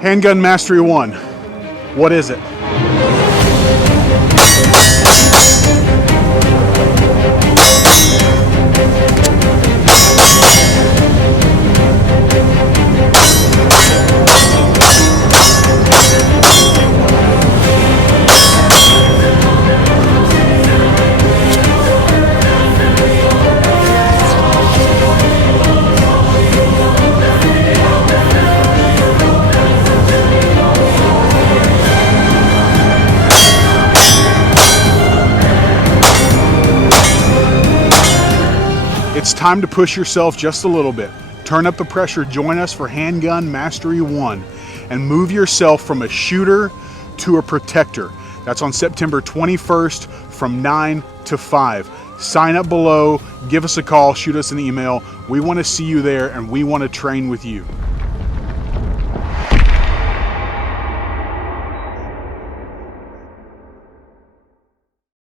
Handgun Mastery 1. What is it? It's time to push yourself just a little bit. Turn up the pressure, join us for Handgun Mastery 1 and move yourself from a shooter to a protector. That's on September 21st from 9 to 5. Sign up below, give us a call, shoot us an email. We want to see you there and we want to train with you.